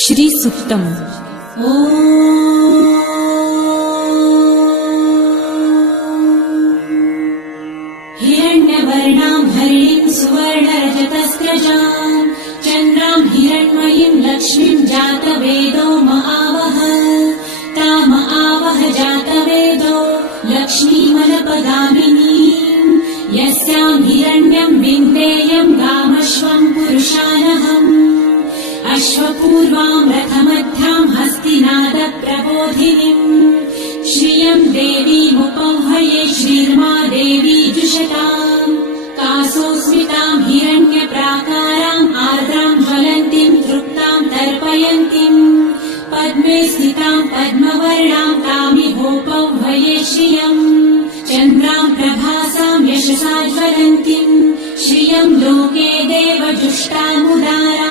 श्री सुक्तम्। हिरण्यवर्णां हरिणीं सुवर्णरजतस्रजां चन्द्रां हिरण्मयीं लक्ष्मीं जातवेदो महावः ताम आवह जातवेदो लक्ष्मीमलपगामिनीं यस्यां हिरण्यं विन्देयं गामश्वं पुरुषानहम् अश्वपूर्वां रथमध्यां हस्तिनादप्रबोधिनीं श्रियं देवीमुपह्वये श्रीर्मा देवी जुषतां कासोस्मितां हिरण्यप्राकारां आर्द्रां ज्वलन्तीं तृप्तां तर्पयन्तीं पद्मे स्थितां पद्मवर्णां तामिहोपह्वये श्रियं चन्द्रां प्रभासां यशसा ज्वलन्तीं श्रियं लोके देवजुष्टामुदारा